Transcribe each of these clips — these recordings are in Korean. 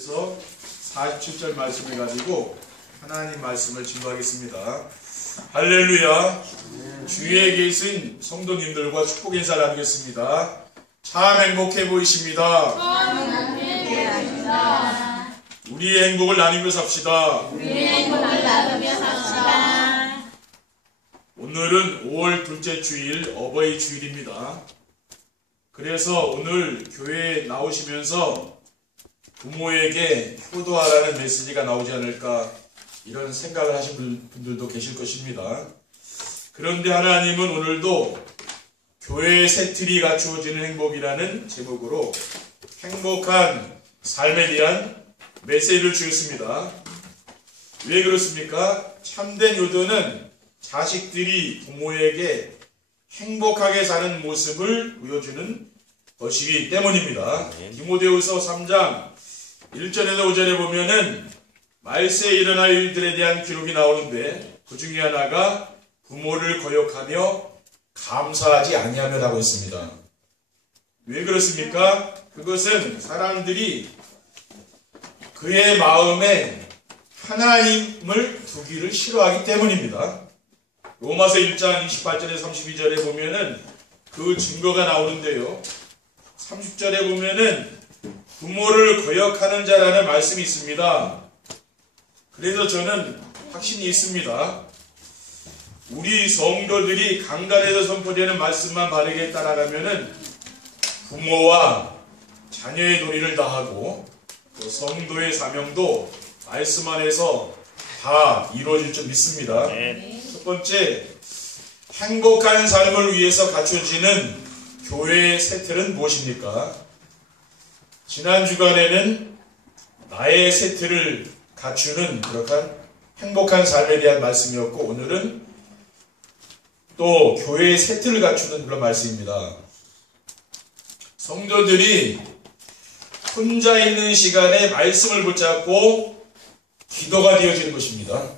그래서 47절 말씀을 가지고 하나님 말씀을 증거하겠습니다. 할렐루야. 주위에 계신 성도님들과 축복 인사를 나누겠습니다. 참 행복해 보이십니다. 우리의 행복을 나누며 삽시다. 오늘은 5월 둘째 주일 어버이 주일입니다. 그래서 오늘 교회에 나오시면서 부모에게 효도하라는 메시지가 나오지 않을까 이런 생각을 하신 분들도 계실 것입니다. 그런데 하나님은 오늘도 교회의 새틀이 갖추어지는 행복이라는 제목으로 행복한 삶에 대한 메시지를 주셨습니다. 왜 그렇습니까? 참된 효도는 자식들이 부모에게 행복하게 사는 모습을 보여주는 것이기 때문입니다. 디모데후서 3장 1절에서 5절에 보면은 말세에 일어날 일들에 대한 기록이 나오는데 그 중에 하나가 부모를 거역하며 감사하지 아니하며라고 했습니다. 왜 그렇습니까? 그것은 사람들이 그의 마음에 하나님을 두기를 싫어하기 때문입니다. 로마서 1장 28절에 32절에 보면은 그 증거가 나오는데요. 30절에 보면은 부모를 거역하는 자라는 말씀이 있습니다. 그래서 저는 확신이 있습니다. 우리 성도들이 강단에서 선포되는 말씀만 바르게 따라가면은 부모와 자녀의 도리를 다하고 또 성도의 사명도 말씀 안에서 다 이루어질 줄 믿습니다. 첫 번째, 행복한 삶을 위해서 갖춰지는 교회의 새틀은 무엇입니까? 지난 주간에는 나의 새틀을 갖추는 그런 행복한 삶에 대한 말씀이었고, 오늘은 또 교회의 새틀을 갖추는 그런 말씀입니다. 성도들이 혼자 있는 시간에 말씀을 붙잡고 기도가 되어지는 것입니다.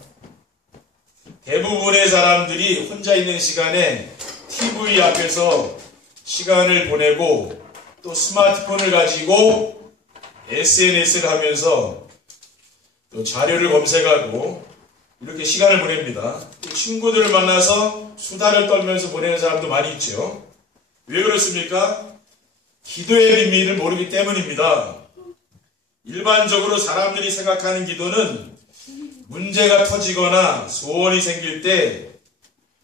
대부분의 사람들이 혼자 있는 시간에 TV 앞에서 시간을 보내고 또 스마트폰을 가지고 SNS를 하면서 또 자료를 검색하고 이렇게 시간을 보냅니다. 친구들을 만나서 수다를 떨면서 보내는 사람도 많이 있죠. 왜 그렇습니까? 기도의 비밀을 모르기 때문입니다. 일반적으로 사람들이 생각하는 기도는 문제가 터지거나 소원이 생길 때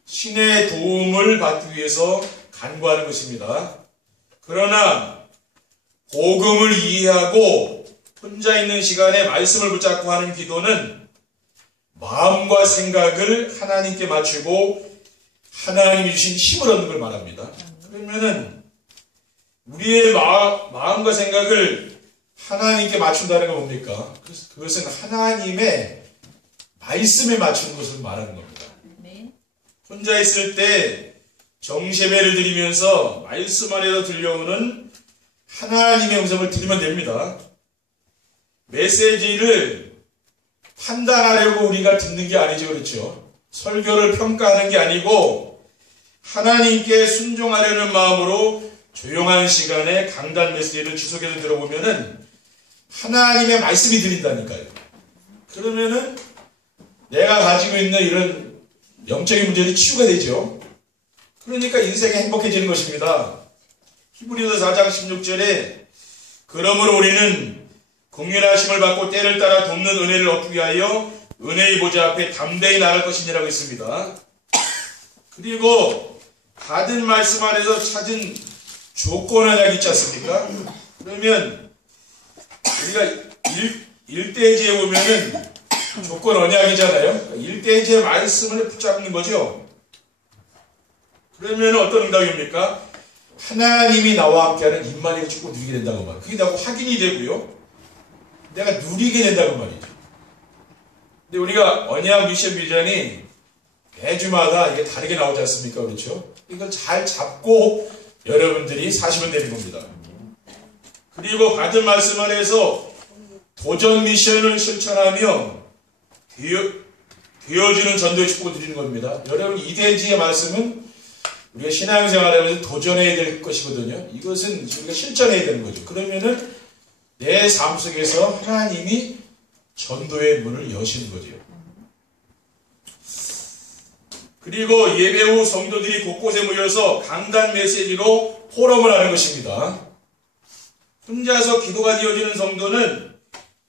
신의 도움을 받기 위해서 간구하는 것입니다. 그러나 복음을 이해하고 혼자 있는 시간에 말씀을 붙잡고 하는 기도는 마음과 생각을 하나님께 맞추고 하나님이 주신 힘을 얻는 걸 말합니다. 그러면은 우리의 마음과 생각을 하나님께 맞춘다는 건 뭡니까? 그것은 하나님의 말씀에 맞추는 것을 말하는 겁니다. 혼자 있을 때 정세배를 드리면서 말씀 안에서 들려오는 하나님의 음성을 들으면 됩니다. 메시지를 판단하려고 우리가 듣는 게 아니죠. 그렇죠? 설교를 평가하는 게 아니고 하나님께 순종하려는 마음으로 조용한 시간에 강단 메시지를 지속해서 들어보면은 하나님의 말씀이 들린다니까요. 그러면은 내가 가지고 있는 이런 영적인 문제들이 치유가 되죠. 그러니까 인생이 행복해지는 것입니다. 히브리서 4장 16절에 그러므로 우리는 긍휼하심을 받고 때를 따라 돕는 은혜를 얻기 위하여 은혜의 보좌 앞에 담대히 나갈 것이니라고 했습니다. 그리고 받은 말씀 안에서 찾은 조건 하나 있지 않습니까? 그러면 우리가 일대지에 보면은 조건 언약이잖아요. 일대지의 말씀을 붙잡는 거죠. 그러면 어떤 응답입니까? 하나님이 나와 함께하는 임마누엘 축복을 누리게 된다고 말이에요. 그게 나고 확인이 되고요. 내가 누리게 된다고 말이죠. 근데 우리가 언약 미션 비전이 매주마다 이게 다르게 나오지 않습니까? 그렇죠? 이걸 잘 잡고 여러분들이 사시면 되는 겁니다. 그리고 받은 말씀 안에서 도전 미션을 실천하며 되어지는 전도의 축복을 드리는 겁니다. 여러분 이대지의 말씀은 우리가 신앙생활을 하면서 도전해야 될 것이거든요. 이것은 우리가 실천해야 되는 거죠. 그러면은 내 삶 속에서 하나님이 전도의 문을 여시는 거죠. 그리고 예배 후 성도들이 곳곳에 모여서 강단 메시지로 포럼을 하는 것입니다. 혼자서 기도가 되어지는 성도는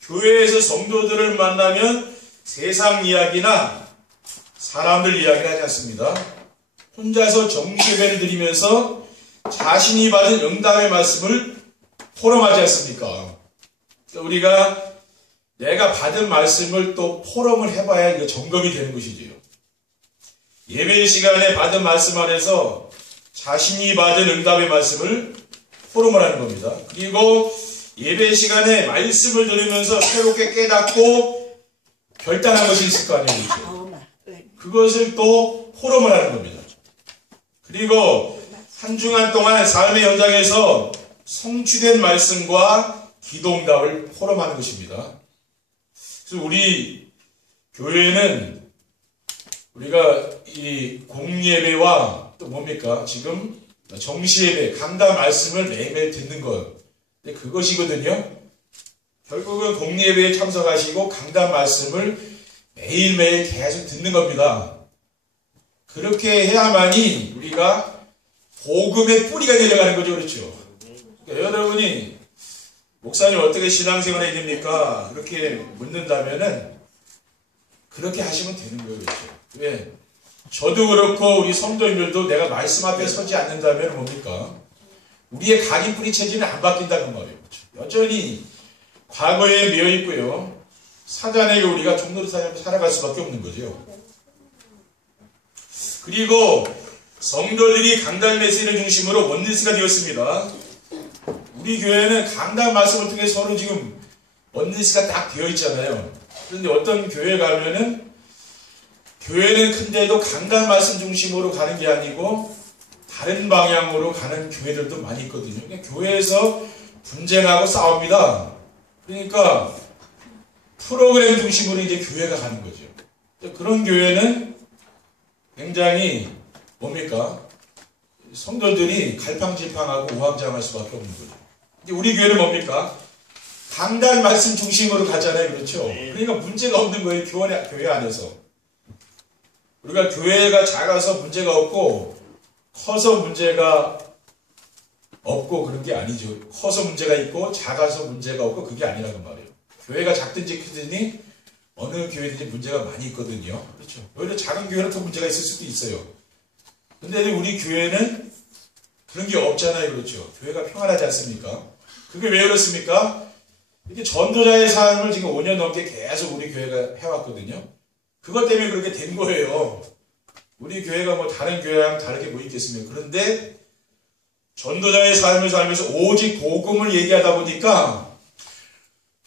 교회에서 성도들을 만나면 세상 이야기나 사람들 이야기를 하지 않습니다. 혼자서 정시예배를 드리면서 자신이 받은 응답의 말씀을 포럼하지 않습니까? 우리가 내가 받은 말씀을 또 포럼을 해봐야 이거 점검이 되는 것이지요. 예배 시간에 받은 말씀 안에서 자신이 받은 응답의 말씀을 포럼을 하는 겁니다. 그리고 예배 시간에 말씀을 들으면서 새롭게 깨닫고 결단한 것이 있을 거 아니에요. 그렇죠? 그것을 또 포럼을 하는 겁니다. 그리고 한 주간 동안 삶의 현장에서 성취된 말씀과 기도응답을 포럼하는 것입니다. 그래서 우리 교회는 우리가 이 공예배와 또 뭡니까? 지금 정시예배, 강단 말씀을 매일매일 듣는 것. 근데 그것이거든요. 결국은 공예배에 참석하시고 강단 말씀을 매일매일 계속 듣는 겁니다. 그렇게 해야만이 우리가 복음의 뿌리가 되어가는 거죠. 그렇죠? 그러니까 여러분이 목사님 어떻게 신앙생활 해야 됩니까? 그렇게 묻는다면은 그렇게 하시면 되는 거예요. 그렇죠? 왜? 저도 그렇고 우리 성도님들도 내가 말씀 앞에 서지 않는다면 뭡니까? 우리의 각인 뿌리 체질은 안 바뀐다는 말이에요. 그렇죠? 여전히 과거에 매여 있고요. 사단에게 우리가 종로로 살아갈 수밖에 없는 거죠. 그리고 성도들이 강단 메시지를 중심으로 원리스가 되었습니다. 우리 교회는 강단 말씀을 통해 서로 지금 원리스가 딱 되어 있잖아요. 그런데 어떤 교회 가면은 교회는 큰데도 강단 말씀 중심으로 가는 게 아니고 다른 방향으로 가는 교회들도 많이 있거든요. 그러니까 교회에서 분쟁하고 싸웁니다. 그러니까 프로그램 중심으로 이제 교회가 가는 거죠. 그런 교회는 굉장히 뭡니까? 성도들이 갈팡질팡하고 우왕좌왕할 수밖에 없는 거죠. 근데 우리 교회는 뭡니까? 강단 말씀 중심으로 가잖아요. 그렇죠? 그러니까 문제가 없는 거예요. 교회 안에서. 우리가 교회가 작아서 문제가 없고 커서 문제가 없고 그런 게 아니죠. 커서 문제가 있고 작아서 문제가 없고 그게 아니라는 말이에요. 교회가 작든지 크든지 어느 교회든지 문제가 많이 있거든요. 그렇죠? 오히려 작은 교회는 더 문제가 있을 수도 있어요. 근데 우리 교회는 그런 게 없잖아요. 그렇죠? 교회가 평안하지 않습니까? 그게 왜 그렇습니까? 이렇게 전도자의 삶을 지금 5년 넘게 계속 우리 교회가 해왔거든요. 그것 때문에 그렇게 된 거예요. 우리 교회가 뭐 다른 교회랑 다르게 뭐 있겠습니까? 그런데 전도자의 삶을 살면서 오직 복음을 얘기하다 보니까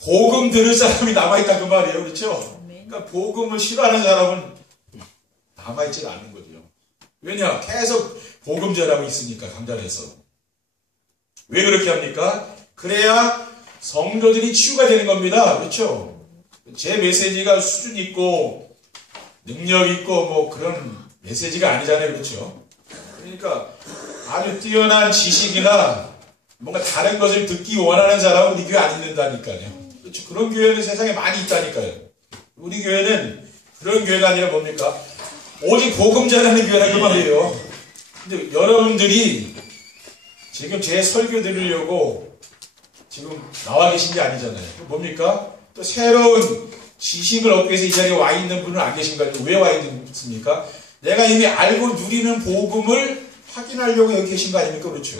복음 들을 사람이 남아있다 그 말이에요. 그렇죠? 그러니까 복음을 싫어하는 사람은 남아있지 않는 거죠. 왜냐? 계속 복음 전하고 있으니까 강단에서. 왜 그렇게 합니까? 그래야 성도들이 치유가 되는 겁니다. 그렇죠? 제 메시지가 수준 있고 능력 있고 뭐 그런 메시지가 아니잖아요. 그렇죠? 그러니까 아주 뛰어난 지식이나 뭔가 다른 것을 듣기 원하는 사람은 우리 교회 안 있는다니까요. 그렇죠? 그런 교회는 세상에 많이 있다니까요. 우리 교회는 그런 교회가 아니라 뭡니까? 오직 복음 전하는 교회라는 말이에요. 근데 여러분들이 지금 제 설교 들으려고 지금 나와 계신 게 아니잖아요. 뭡니까? 또 새로운 지식을 얻기 위해서 이 자리에 와 있는 분은 안 계신가요? 왜 와 있습니까? 내가 이미 알고 누리는 복음을 확인하려고 여기 계신 거 아닙니까? 그렇죠?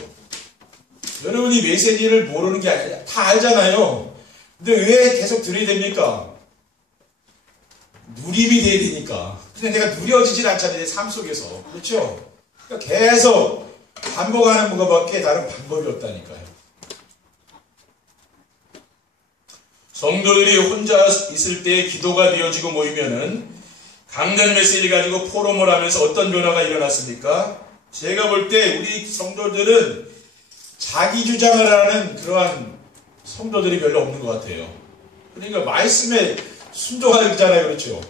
여러분이 메시지를 모르는 게 아니라 다 알잖아요. 근데 왜 계속 들어야 됩니까? 누림이 돼야 되니까. 근데 내가 누려지질 않잖아요. 내 삶 속에서. 그렇죠? 그러니까 계속 반복하는 것밖에 다른 방법이 없다니까요. 성도들이 혼자 있을 때 기도가 되어지고 모이면은 강단 메시지를 가지고 포럼을 하면서 어떤 변화가 일어났습니까? 제가 볼 때 우리 성도들은 자기 주장을 하는 그러한 성도들이 별로 없는 것 같아요. 그러니까 말씀에 순종하잖아요. 그렇죠?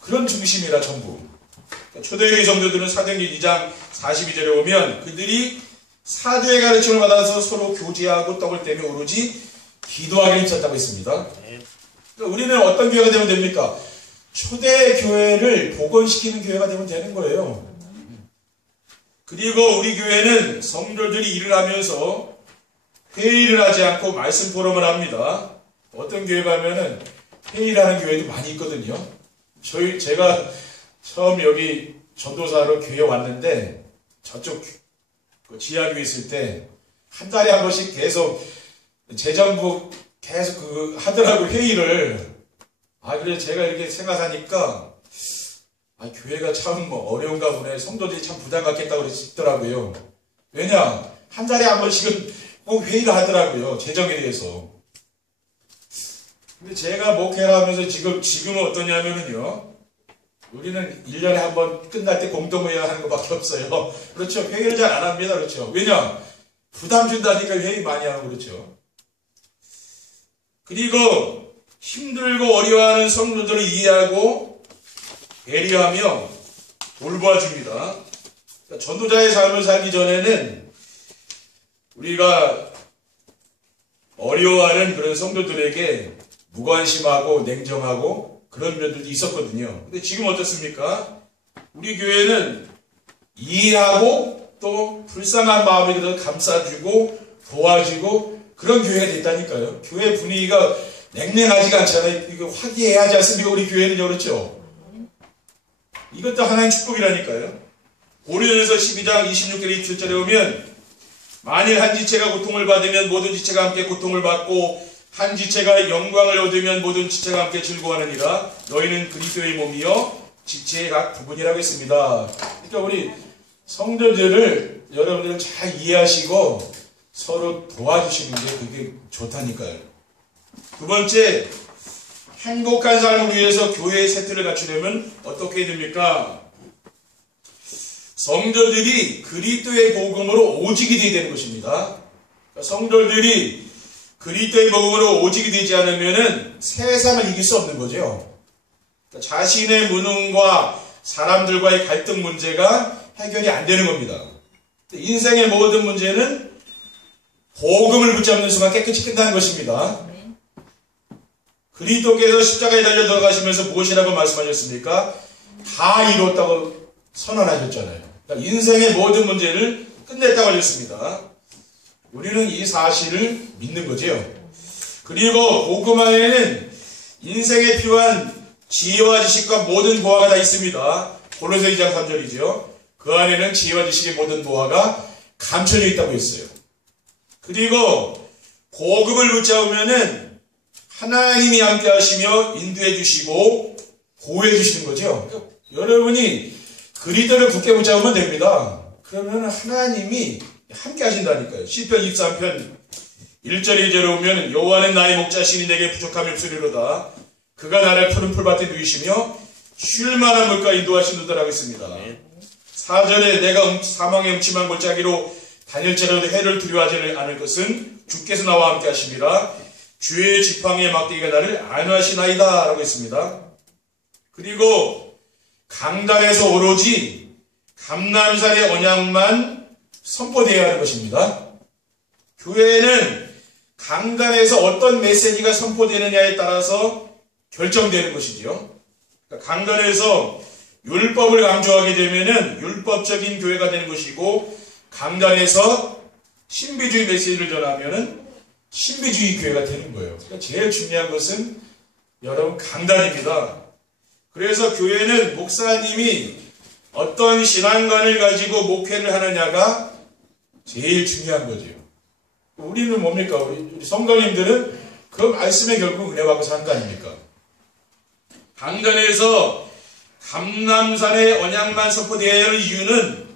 그런 중심이라 전부. 초대교회 성도들은 사도행전 2장 42절에 보면 그들이 사도의 가르침을 받아서 서로 교제하고 떡을 떼며 오로지 기도하게 힘썼다고 했습니다. 그러니까 우리는 어떤 교회가 되면 됩니까? 초대 교회를 복원시키는 교회가 되면 되는 거예요. 그리고 우리 교회는 성도들이 일을 하면서 회의를 하지 않고 말씀 포럼을 합니다. 어떤 교회 가면은 회의를 하는 교회도 많이 있거든요. 제가 처음 여기 전도사로 교회 왔는데 저쪽 지하교회 있을 때 한 달에 한 번씩 계속 재정부 계속 하더라고 회의를. 그래서 제가 이렇게 생각하니까 교회가 참 어려운가 보네. 성도들이 참 부담 갖겠다고 그러시더라고요. 왜냐? 한 달에 한 번씩은 꼭 회의를 하더라고요. 재정에 대해서. 근데 제가 목회를 하면서 지금은 어떠냐면은요. 우리는 1년에 한 번 끝날 때 공동회의 하는 것밖에 없어요. 그렇죠. 회의를 잘 안 합니다. 그렇죠. 왜냐? 부담 준다니까 회의 많이 하고 그렇죠. 그리고 힘들고 어려워하는 성도들을 이해하고 배려하며 돌봐줍니다. 그러니까 전도자의 삶을 살기 전에는 우리가 어려워하는 그런 성도들에게 무관심하고 냉정하고 그런 면들도 있었거든요. 근데 지금 어떻습니까? 우리 교회는 이해하고 또 불쌍한 마음에 들어서 감싸주고 도와주고 그런 교회가 됐다니까요. 교회 분위기가 냉랭하지가 않잖아요. 이거 화기애애하지 않습니까? 우리 교회는요. 그렇죠? 이것도 하나의 축복이라니까요. 고린도전서 12장 26절 27절에 보면 만일 한 지체가 고통을 받으면 모든 지체가 함께 고통을 받고 한 지체가 영광을 얻으면 모든 지체가 함께 즐거워하느니라. 너희는 그리스도의 몸이요 지체의 각 부분이라고 했습니다. 그러니까 우리 성도들을 여러분들 잘 이해하시고 서로 도와주시는 게 그게 좋다니까요. 두 번째, 행복한 삶을 위해서 교회의 세트를 갖추려면 어떻게 해야 됩니까? 성도들이 그리스도의 복음으로 오직이 되어야 되는 것입니다. 성도들이 그리스도의 복음으로 오직이 되지 않으면 세상을 이길 수 없는 거죠. 자신의 무능과 사람들과의 갈등 문제가 해결이 안 되는 겁니다. 인생의 모든 문제는 복음을 붙잡는 순간 깨끗이 끝나는 것입니다. 그리스도께서 십자가에 달려 들어가시면서 무엇이라고 말씀하셨습니까? 다 이뤘다고 선언하셨잖아요. 그러니까 인생의 모든 문제를 끝냈다고 하셨습니다. 우리는 이 사실을 믿는 거죠. 그리고 복음 안에는 인생에 필요한 지혜와 지식과 모든 보화가 다 있습니다. 골로새 2장 3절이죠. 그 안에는 지혜와 지식의 모든 보화가 감춰져 있다고 했어요. 그리고 복음을 붙잡으면은 하나님이 함께 하시며 인도해 주시고 보호해 주시는 거죠. 그러니까 여러분이 그리스도를 굳게 붙잡으면 됩니다. 그러면 하나님이 함께 하신다니까요. 시편 23편 1절 2절에 보면 여호와는 나의 목자시니 내게 부족함이 없으리로다. 그가 나를 푸른 풀밭에 누이시며 쉴 만한 물가 인도하시는도라고 했습니다. 4절에 내가 사망의 음침한 골짜기로 다닐지라도 해를 두려워하지 않을 것은 주께서 나와 함께 하심이라. 주의 지팡이의 막대기가 나를 안위하시나이다 라고 했습니다. 그리고 강단에서 오로지 감람산의 언약만 선포되어야 하는 것입니다. 교회는 강단에서 어떤 메시지가 선포되느냐에 따라서 결정되는 것이지요. 그러니까 강단에서 율법을 강조하게 되면은 율법적인 교회가 되는 것이고, 강단에서 신비주의 메시지를 전하면은 신비주의 교회가 되는 거예요. 그러니까 제일 중요한 것은 여러분 강단입니다. 그래서 교회는 목사님이 어떤 신앙관을 가지고 목회를 하느냐가 제일 중요한 거죠. 우리는 뭡니까? 우리 성도님들은 그 말씀에 결국 은혜 받고 사는 거 아닙니까? 강단에서 감람산의 언약만 선포되어야 하는 이유는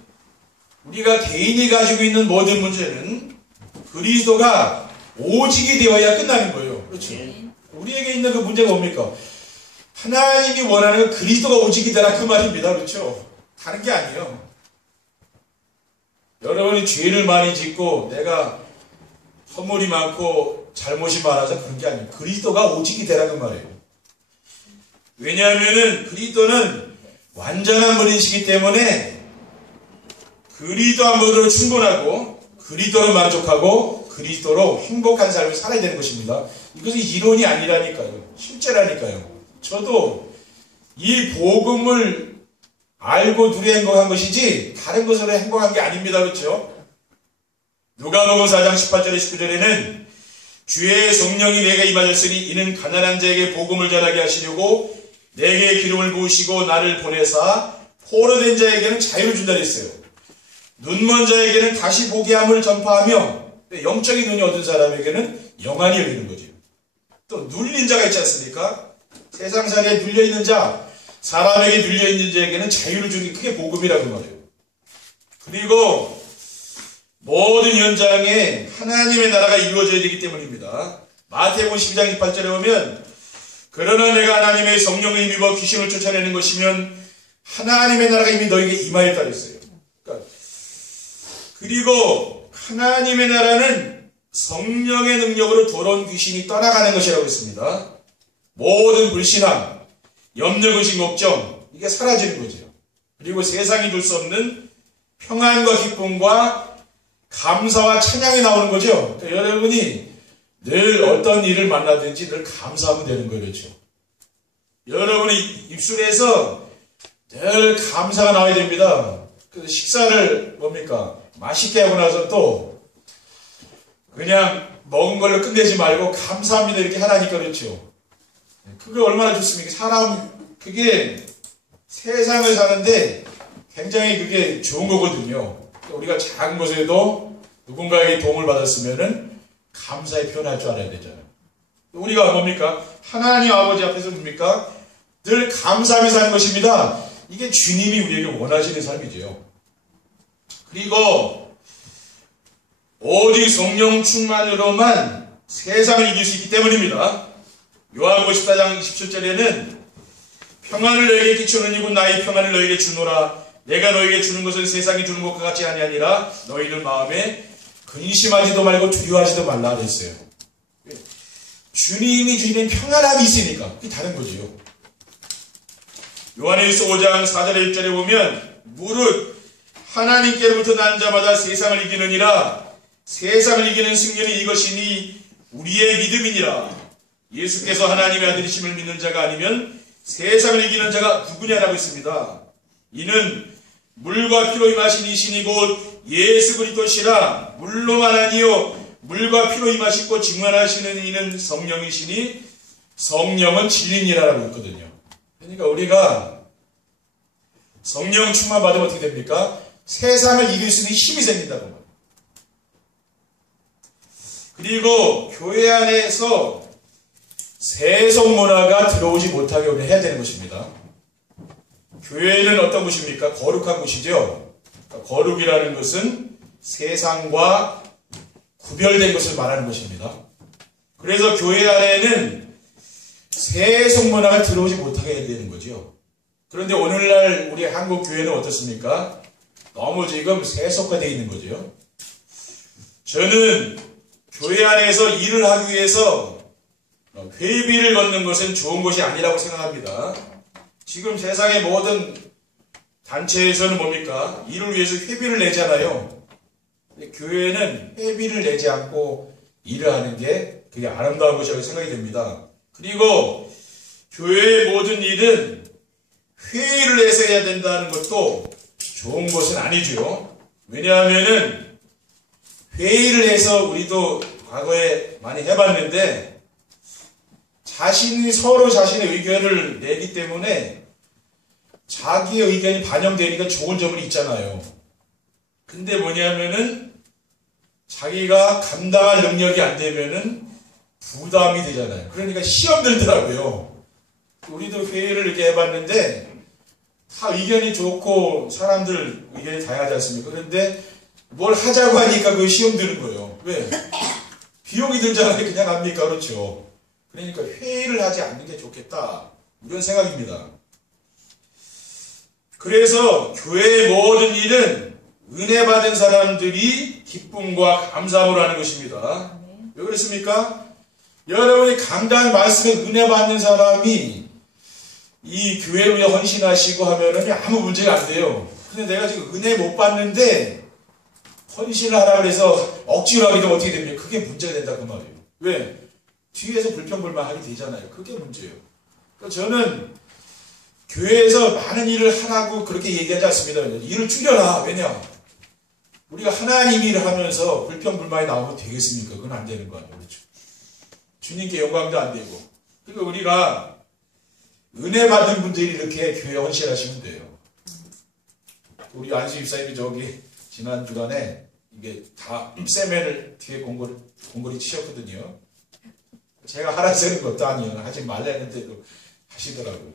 우리가 개인이 가지고 있는 모든 문제는 그리스도가 오직이 되어야 끝나는 거예요. 그렇죠? 우리에게 있는 그 문제가 뭡니까? 하나님이 원하는 그리스도가 오직이 되라 그 말입니다. 그렇죠? 다른 게 아니에요. 여러분이 죄를 많이 짓고 내가 허물이 많고 잘못이 많아서 그런 게 아니에요. 그리스도가 오직이 되라 그 말이에요. 왜냐하면은 그리스도는 완전한 분이시기 때문에 그리스도 한 분으로 충분하고 그리스도로 만족하고 그리스도로 행복한 삶을 살아야 되는 것입니다. 이것은 이론이 아니라니까요. 실제라니까요. 저도 이 복음을 알고 누려 행복한 것이지 다른 것으로 행복한 게 아닙니다. 그렇죠? 누가복음 4장 18절에 19절에는 주의 성령이 내게 임하셨으니 이는 가난한 자에게 복음을 전하게 하시려고 내게 기름을 부으시고 나를 보내사 포로된 자에게는 자유를 준다 했어요. 눈먼 자에게는 다시 보게 함을 전파하며 영적인 눈이 얻은 사람에게는 영안이 열리는 거죠. 또 눌린 자가 있지 않습니까? 세상살이에 눌려있는 자, 사람에게 눌려있는 자에게는 자유를 주는 게 그게 복음이라고 말해요. 그리고 모든 현장에 하나님의 나라가 이루어져야 되기 때문입니다. 마태복음 12장 28절에 보면 그러나 내가 하나님의 성령을 힘입어 귀신을 쫓아내는 것이면 하나님의 나라가 이미 너에게 임하였다 그랬어요. 그리고 하나님의 나라는 성령의 능력으로 더러운 귀신이 떠나가는 것이라고 했습니다. 모든 불신앙, 염려근심, 걱정 이게 사라지는 거죠. 그리고 세상이 줄 수 없는 평안과 기쁨과 감사와 찬양이 나오는 거죠. 그러니까 여러분이 늘 어떤 일을 만나든지 늘 감사하면 되는 거예요. 그렇죠? 여러분의 입술에서 늘 감사가 나와야 됩니다. 그래서 식사를 뭡니까? 맛있게 하고 나서 또 그냥 먹은 걸로 끝내지 말고 감사합니다 이렇게 하라니까. 그렇죠? 그게 얼마나 좋습니까? 그게 세상을 사는데 굉장히 그게 좋은 거거든요. 우리가 작은 것에도 누군가에게 도움을 받았으면은 감사의 표현할 줄 알아야 되잖아요. 우리가 뭡니까? 하나님 아버지 앞에서 뭡니까? 늘 감사하며 사는 것입니다. 이게 주님이 우리에게 원하시는 삶이죠. 그리고 오직 성령 충만으로만 세상을 이길 수 있기 때문입니다. 요한복음 14장 27절에는 평안을 너에게 끼치는 이고 나의 평안을 너에게 주노라. 내가 너에게 주는 것은 세상이 주는 것과 같이 아니하니라. 너희는 마음에 근심하지도 말고 두려워하지도 말라 그랬어요. 주님이 주시는 평안함이 있으니까 그게 다른 거지요. 요한일서 5장 4절에 6절에 보면 무릇 하나님께로부터 난 자마다 세상을 이기느니라. 세상을 이기는 승리는 이것이니 우리의 믿음이니라. 예수께서 하나님의 아들이심을 믿는 자가 아니면 세상을 이기는 자가 누구냐라고 했습니다. 이는 물과 피로 임하신 이신이 곧 예수 그리스도시라. 물로만 아니요 물과 피로 임하시고 증언하시는 이는 성령이시니 성령은 진리니라라고 했거든요. 그러니까 우리가 성령 충만 받으면 어떻게 됩니까? 세상을 이길 수 있는 힘이 생긴다고 말이에요. 그리고 교회 안에서 세속 문화가 들어오지 못하게 우리는 해야 되는 것입니다. 교회는 어떤 곳입니까? 거룩한 곳이죠. 그러니까 거룩이라는 것은 세상과 구별된 것을 말하는 것입니다. 그래서 교회 안에는 세속 문화가 들어오지 못하게 해야 되는 거죠. 그런데 오늘날 우리 한국 교회는 어떻습니까? 너무 지금 세속화되어 있는 거죠. 저는 교회 안에서 일을 하기 위해서 회비를 걷는 것은 좋은 것이 아니라고 생각합니다. 지금 세상의 모든 단체에서는 뭡니까? 일을 위해서 회비를 내잖아요. 근데 교회는 회비를 내지 않고 일을 하는 게 그게 아름다운 것이라고 생각이 됩니다. 그리고 교회의 모든 일은 회의를 해서 해야 된다는 것도 좋은 것은 아니죠. 왜냐하면은 회의를 해서 우리도 과거에 많이 해봤는데 자신이 서로 자신의 의견을 내기 때문에 자기의 의견이 반영되니까 좋은 점은 있잖아요. 근데 뭐냐면은 자기가 감당할 능력이 안 되면은 부담이 되잖아요. 그러니까 시험 들더라고요. 우리도 회의를 이렇게 해봤는데 다 의견이 좋고 사람들 의견이 다양하지 않습니까? 그런데 뭘 하자고 하니까 그 시험 드는 거예요. 왜? 비용이 들잖아요. 그냥 합니까? 그렇죠. 그러니까 회의를 하지 않는 게 좋겠다. 이런 생각입니다. 그래서 교회의 모든 일은 은혜 받은 사람들이 기쁨과 감사함으로 하는 것입니다. 왜 그렇습니까? 여러분이 강단 말씀에 은혜 받는 사람이 이 교회를 위해 헌신하시고 하면은 아무 문제가 안 돼요. 근데 내가 지금 은혜 못 받는데 헌신을 하라 그래서 억지로 하게 되면 어떻게 됩니까? 그게 문제가 된다 그 말이에요. 왜? 뒤에서 불평불만하게 되잖아요. 그게 문제예요. 그러니까 저는 교회에서 많은 일을 하라고 그렇게 얘기하지 않습니다. 일을 줄여라. 왜냐? 우리가 하나님 일을 하면서 불평불만이 나오면 되겠습니까? 그건 안 되는 거 아니에요. 그렇죠? 주님께 영광도 안 되고. 그러니까 우리가 은혜 받은 분들이 이렇게 교회에 헌신하시면 돼요. 우리 안수 집사님이 저기 지난 주간에 이게 다 세면을 뒤에 공고리 치셨거든요. 제가 하라 쓰는 것도 아니에요. 하지 말라 했는데도 하시더라고요.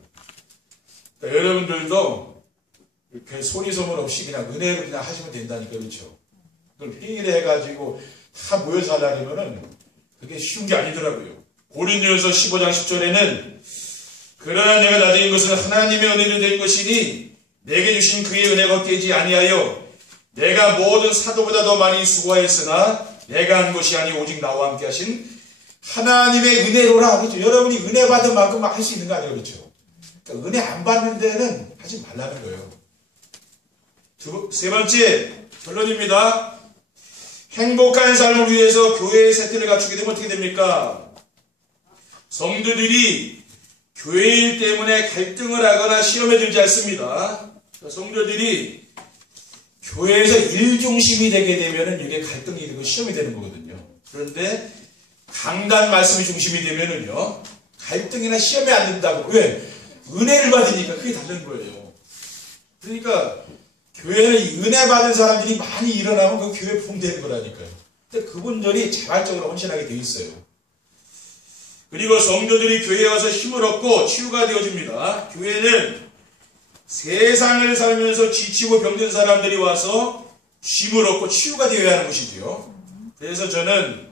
그러니까 여러분들도 이렇게 소리 소문 없이 그냥 은혜를 그냥 하시면 된다니까. 그렇죠? 그걸 회의를 해가지고 다 모여서 하려면은 그게 쉬운 게 아니더라고요. 고린도전서 15장 10절에는 그러나 내가 나된 것은 하나님의 은혜로 된 것이니 내게 주신 그의 은혜가 깨지 아니하여 내가 모든 사도보다 더 많이 수고하였으나 내가 한 것이 아니 오직 나와 함께 하신 하나님의 은혜로라. 그렇죠? 여러분이 은혜 받은 만큼 막 할 수 있는 거 아니에요. 그렇죠? 그러니까 은혜 안 받는 데는 하지 말라는 거예요. 세 번째 결론입니다. 행복한 삶을 위해서 교회의 세트를 갖추게 되면 어떻게 됩니까? 성도들이 교회 일 때문에 갈등을 하거나 시험에 들지 않습니다. 성도들이 교회에서 일 중심이 되게 되면 이게 갈등이 되고 시험이 되는 거거든요. 그런데 강단 말씀이 중심이 되면은요, 갈등이나 시험에 안 된다고. 왜? 은혜를 받으니까 그게 다른 거예요. 그러니까 교회는 이 은혜 받은 사람들이 많이 일어나면 그 교회 붕되는 거라니까요. 근데 그분들이 자발적으로 헌신하게 돼 있어요. 그리고 성도들이 교회에 와서 힘을 얻고 치유가 되어집니다. 교회는 세상을 살면서 지치고 병든 사람들이 와서 힘을 얻고 치유가 되어야 하는 것이지요. 그래서 저는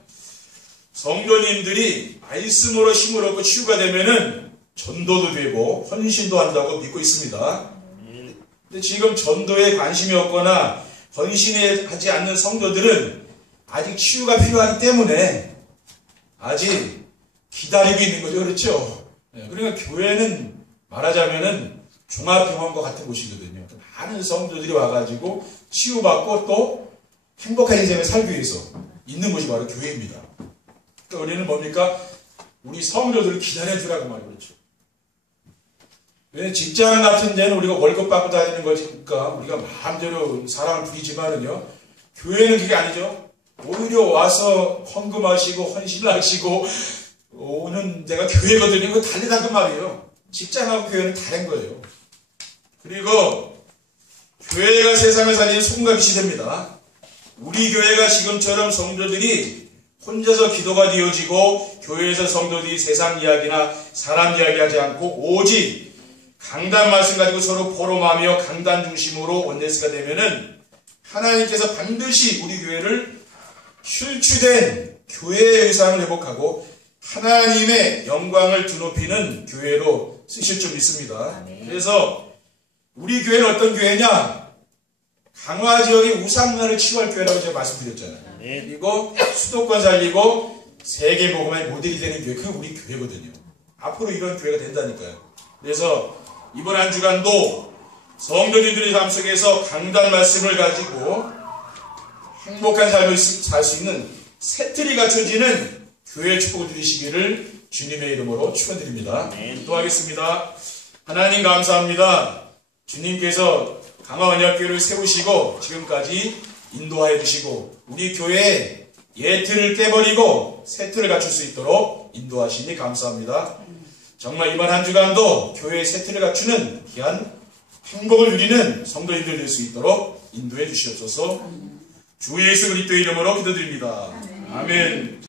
성도님들이 말씀으로 힘을 얻고 치유가 되면은 전도도 되고 헌신도 한다고 믿고 있습니다. 근데 지금 전도에 관심이 없거나 헌신하지 않는 성도들은 아직 치유가 필요하기 때문에 아직 기다리고 있는 거죠. 그렇죠? 그러니까 교회는 말하자면은 종합병원과 같은 곳이거든요. 많은 성도들이 와가지고 치유받고 또 행복한 인생을 살기 위해서 있는 곳이 바로 교회입니다. 그러니까 우리는 뭡니까? 우리 성도들을 기다려주라고 말이죠. 그렇죠? 왜 직장 같은 데는 우리가 월급 받고 다니는 거니까 우리가 마음대로 사랑을 부리지만은요, 교회는 그게 아니죠. 오히려 와서 헌금하시고 헌신하시고 오는 데가 교회거든요. 그거 다르다 그 말이에요. 직장하고 교회는 다른 거예요. 그리고 교회가 세상을 살리는 소금과 빛이 됩니다. 우리 교회가 지금처럼 성도들이 혼자서 기도가 되어지고 교회에서 성도들이 세상 이야기나 사람 이야기하지 않고 오직 강단 말씀 가지고 서로 포럼하며 강단 중심으로 원네스가 되면은 하나님께서 반드시 우리 교회를 실추된 교회의 의상을 회복하고 하나님의 영광을 드높이는 교회로 쓰실 줄 믿습니다. 그래서 우리 교회는 어떤 교회냐? 강화 지역의 우상문화를 치유할 교회라고 제가 말씀드렸잖아요. 그리고 수도권 살리고 세계복음의 모델이 되는 교회, 그게 우리 교회거든요. 앞으로 이런 교회가 된다니까요. 그래서 이번 한 주간도 성도님들의 삶 속에서 강단 말씀을 가지고 행복한 삶을 살 수 있는 새틀이 갖춰지는 교회의 축복을 누리시기를 주님의 이름으로 축원드립니다. 기도하겠습니다. 하나님 감사합니다. 주님께서 강화언약교회를 세우시고 지금까지 인도하여 주시고 우리 교회에 예틀을 깨버리고 새틀을 갖출 수 있도록 인도하시니 감사합니다. 정말 이번 한 주간도 교회의 새틀을 갖추는 귀한 행복을 누리는 성도님들 될 수 있도록 인도해 주시옵소서. 주 예수 그리스도의 이름으로 기도드립니다. 아멘.